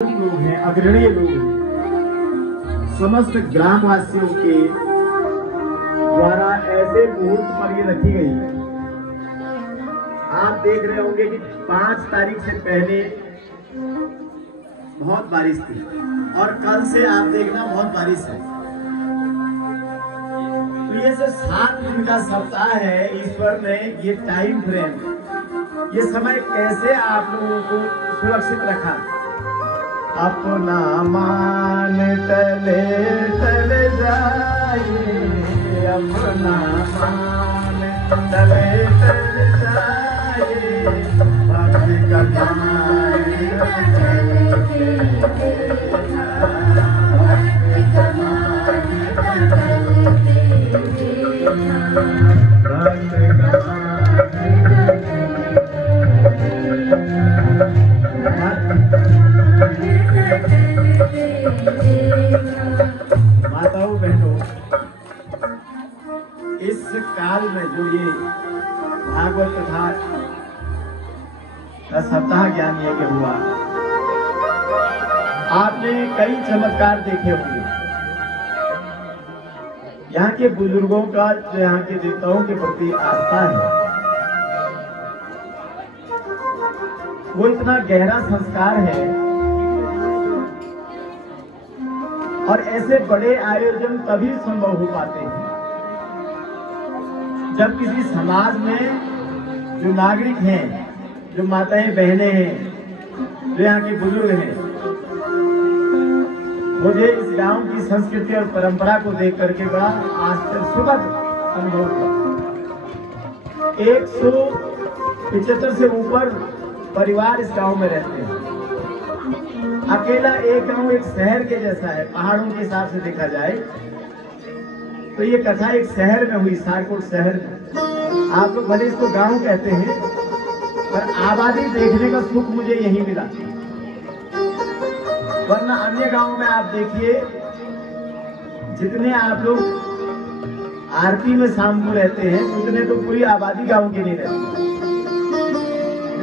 लोग हैं, अग्रणी लोग हैं, समस्त ग्रामवासियों के द्वारा ऐसे मुहूर्त पर ये रखी गई। आप देख रहे होंगे कि 5 तारीख से पहले बहुत बारिश थी और कल से आप देखना बहुत बारिश है। तो ये जो 7 दिन का सप्ताह है, ईश्वर ने ये टाइम फ्रेम, ये समय कैसे आप लोगों को सुरक्षित रखा। अपना मान तले तल जाए, अपना मान तले तल जाए, भक्ति का मान माताओं बहनों, इस काल में जो ये भागवत कथा का सप्ताह ज्ञान यज्ञ हुआ, आपने कई चमत्कार देखे होंगे। यहाँ के बुजुर्गों का, जो यहाँ के देवताओं के प्रति आस्था है, वो इतना गहरा संस्कार है। और ऐसे बड़े आयोजन तभी संभव हो पाते हैं जब किसी समाज में जो नागरिक हैं, जो माताएं बहनें हैं, जो यहाँ के बुजुर्ग हैं, मुझे इस गांव की संस्कृति और परंपरा को देख करके बड़ा आश्चर्यसुखद अनुभव हुआ। 175 से ऊपर परिवार इस गांव में रहते हैं। अकेला एक गांव एक शहर के जैसा है, पहाड़ों के हिसाब से देखा जाए तो ये कथा एक शहर में हुई, सारकोट शहर में। आप लोग भले इसको गांव कहते हैं, पर आबादी देखने का सुख मुझे यही मिला। वरना अन्य गांवों में आप देखिए, जितने आप लोग आरती में शाम को रहते हैं, उतने तो पूरी आबादी गांव की नहीं रहती।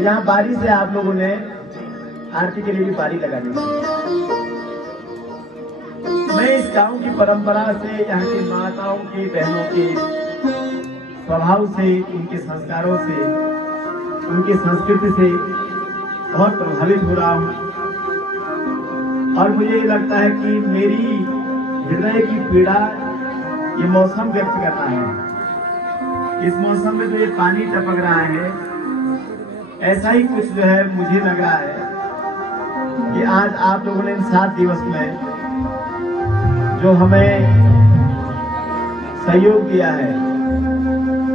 यहाँ बारी से आप लोगों ने आरती के लिए भी बारी लगा दी। मैं इस गांव की परंपरा से, यहाँ की माताओं की, बहनों के स्वभाव से, उनके संस्कारों से, उनकी संस्कृति से बहुत प्रभावित हो रहा हूँ। और मुझे ये लगता है कि मेरी हृदय की पीड़ा ये मौसम व्यक्त कर रहा है। इस मौसम में जो ये पानी टपक रहा है, ऐसा ही कुछ जो है मुझे लग रहा है कि आज आप लोगों ने इन 7 दिवस में जो हमें सहयोग दिया है,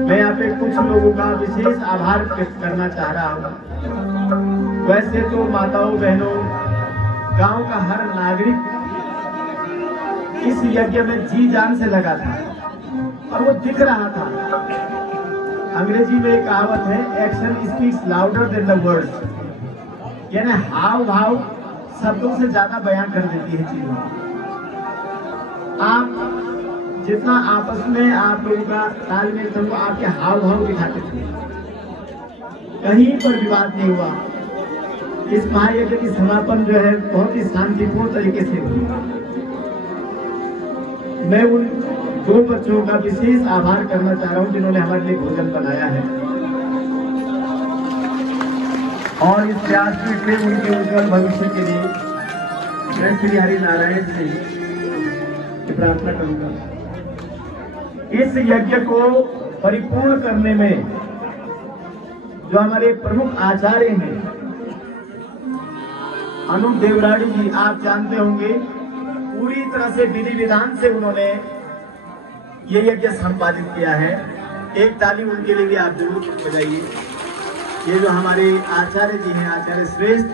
मैं यहाँ पे कुछ लोगों का विशेष आभार व्यक्त करना चाह रहा हूँ। वैसे तो माताओं बहनों, गांव का हर नागरिक इस यज्ञ में जी जान से लगा था और वो दिख रहा था। अंग्रेजी में एक कहावत है, action speaks louder than the words, यानी हाव भाव शब्दों से ज्यादा बयान कर देती है चीजों। आप जितना आपस में आप लोगों का तालमेल था, वो आपके हाव भाव दिखाते थे। कहीं पर विवाद नहीं हुआ। इस महायज्ञ की समापन जो है बहुत ही शांतिपूर्ण तरीके से हुई। मैं उन 2 बच्चों का विशेष आभार करना चाह रहा हूँ जिन्होंने हमारे लिए भोजन बनाया है, और इस प्रयास से उनके उज्जवल भविष्य के लिए मैं श्री हरि नारायण से प्रार्थना करूंगा। इस यज्ञ को परिपूर्ण करने में जो हमारे प्रमुख आचार्य हैं, अनूप देवराड़ी जी, आप जानते होंगे, पूरी तरह से विधि विधान से उन्होंने ये यज्ञ संपादित किया है। एक ताली उनके लिए भी आप जरूर बजाइए। ये जो हमारे आचार्य जी हैं, आचार्य श्रेष्ठ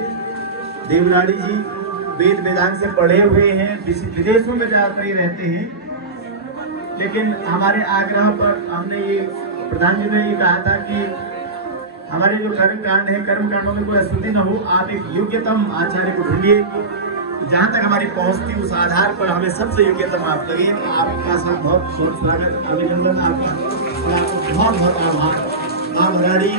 देवराड़ी जी, वेद वेदांत से पढ़े हुए हैं, विदेशों में ज्यादातर ही रहते हैं, लेकिन हमारे आग्रह पर हमने ये, प्रधान जी ने ये कहा था कि हमारे जो कर्म कांड है, कर्म कांडों में कोई अशुद्धि न हो, आप एक योग्यतम आचार्य को ढूंढिए। जहाँ तक हमारी पहुँच थी, उस आधार पर हमें सबसे योग्यतम आप लगे। आपका सब बहुत बहुत स्वागत, अभिनंदन, आपका बहुत बहुत आभार। माँ भराड़ी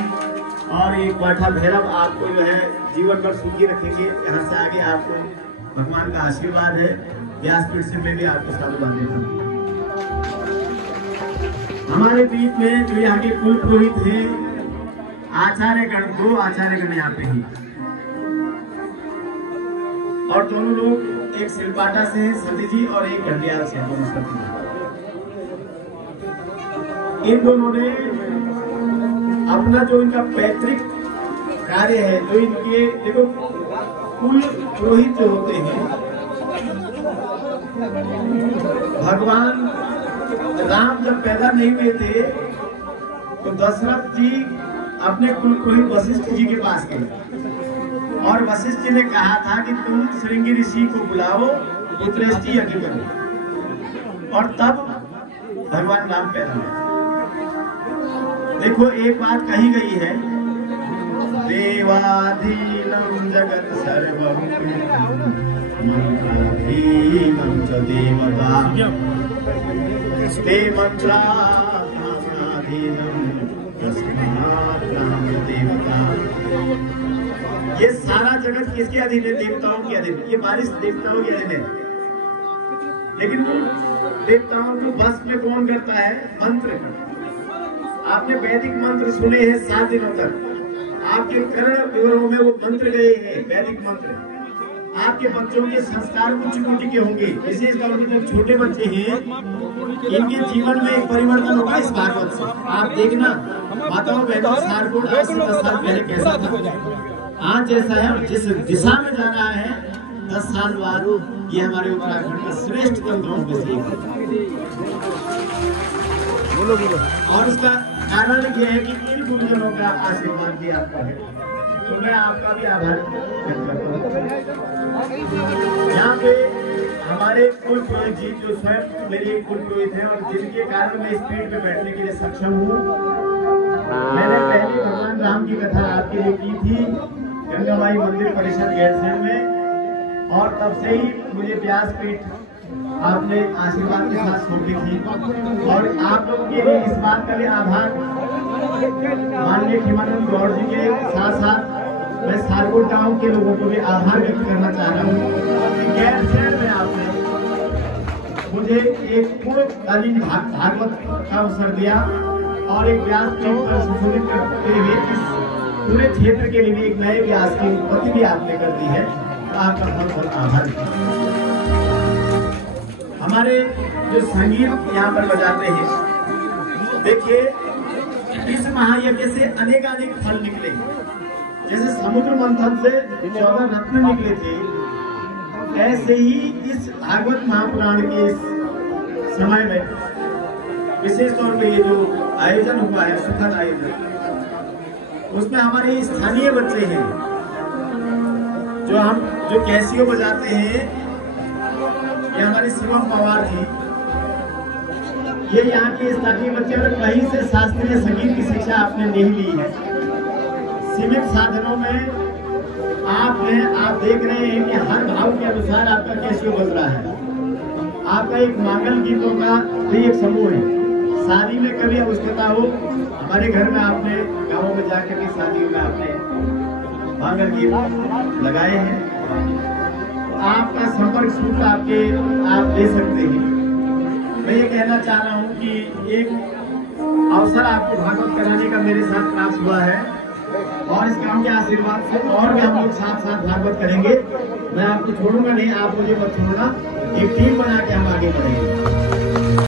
और एक बैठा भैरव आपको जो है जीवन भर सुखी रखेंगे। यहाँ से आगे आपको भगवान का आशीर्वाद है। व्यासपीठ से मैं भी आपको साधुवाद देता हूँ। हमारे बीच में जो यहाँ के कुल पुरोहित हैं, आचार्यगण, 2 आचार्यगण यहाँ पे ही, और दोनों लोग एक सिलपाटा से हैं, सती जी, और एक गंडियाल से हैं। इन दोनों ने अपना जो इनका पैतृक कार्य है, जो इनके देखो कुल पुरोहित जो होते हैं, भगवान राम जब पैदा नहीं हुए थे तो दशरथ जी अपने कुल पुरोहित वशिष्ठ जी के पास गए और वशिष्ठ जी ने कहा था कि तुम श्रृंगी ऋषि को बुलाओ, पुत्रेष्टि यज्ञ करो, और तब भगवान राम पैदा हुए। देखो एक बात कही गई है, देवाधीनं जगत सर्वं मंत्राधीनं च देवता ते मंत्राधीनं तस्मात् ब्रह्म देवता। ये सारा जगत किसके अधीन है? देवताओं के अधीन। ये बारिश देवताओं के अधीन है, लेकिन वो देवताओं को बस में कौन करता है? मंत्र। आपने वैदिक मंत्र सुने हैं 7 दिनों तक, आपके कर्ण विवरणों में वो मंत्र गए हैं, वैदिक मंत्र। आपके बच्चों के संस्कार उच्च कोटि के होंगे, विशेष तौर पर जो छोटे बच्चे हैं, इनके जीवन में एक परिवर्तन होगा इस भागवत से। आप देखना माताओं बहनों, सारकोट आज से 10 साल पहले कैसा था, आज जैसा है, और जिस दिशा में जा रहा है 10 साल बाद ये हमारे उत्तराखंड का श्रेष्ठ तंत्रों में से एक है। और उसका कारण यह है कि इन गुरुजनों का आशीर्वाद भी आपका है, तो मैं आपका भी आभार व्यक्त करता हूँ। यहाँ पे हमारे कुल पुरोहित जी जो स्वयं मेरे कुल पुरोहित हैं और जिनके कारण मैं इस पीठ पे बैठने के लिए सक्षम हूँ। मैंने पहले भगवान राम की कथा आपके लिए की थी गंगाबाई मंदिर परिषद गैरसैंण में, और तब से ही मुझे व्यासपीठ आपने आशीर्वाद के साथ सौंपी थी। और आप लोगों के लिए इस बात का भी आभार माननीय खीमानंद गौड़ जी के साथ साथ मैं सारकोट गांव के लोगों को भी आभार व्यक्त करना चाह रहा हूँ कि गैरसैंण में आपने मुझे एक पूर्णकालीन भागवत का अवसर दिया और एक व्यासपीठ पर संशोधित करते हुए इस पूरे क्षेत्र के लिए भी एक नए व्यास की उत्पत्ति भी आपने कर दी है। तो आपका बहुत बहुत आभार। हमारे जो संगीत यहाँ पर बजाते हैं, देखिए इस महायज्ञ से अनेकानेक फल निकले। जैसे समुद्र मंथन से 14 रत्न निकले थे, ऐसे ही इस भागवत महापुराण के इस समय में विशेष तौर पे ये जो आयोजन हुआ है, सुखद आयोजन, उसमें हमारे स्थानीय बच्चे हैं जो कैसियो बजाते हैं। ये हमारी शिवम पवार जी, ये यहाँ के स्थानीय बच्चे, और कहीं से शास्त्रीय संगीत की शिक्षा आपने नहीं ली है। सीमित साधनों में आप देख रहे हैं कि हर भाव के अनुसार आपका कैसियो बज रहा है। आपका एक मांगल गीतों का भी एक समूह है। शादी में कभी आवश्यकता हो, हमारे घर में आपने गाँवों में जाकर के शादियों में आपने मांगल गीत लगाए हैं। आपका संपर्क सूत्र आप दे सकते हैं। मैं ये कहना चाह रहा हूँ कि एक अवसर आपको भागवत कराने का मेरे साथ प्राप्त हुआ है, और इस गांव के आशीर्वाद से और भी हम लोग साथ साथ भागवत करेंगे। मैं आपको छोड़ूंगा नहीं, आप मुझे मत छोड़ना। एक टीम बना के हम आगे बढ़ेंगे।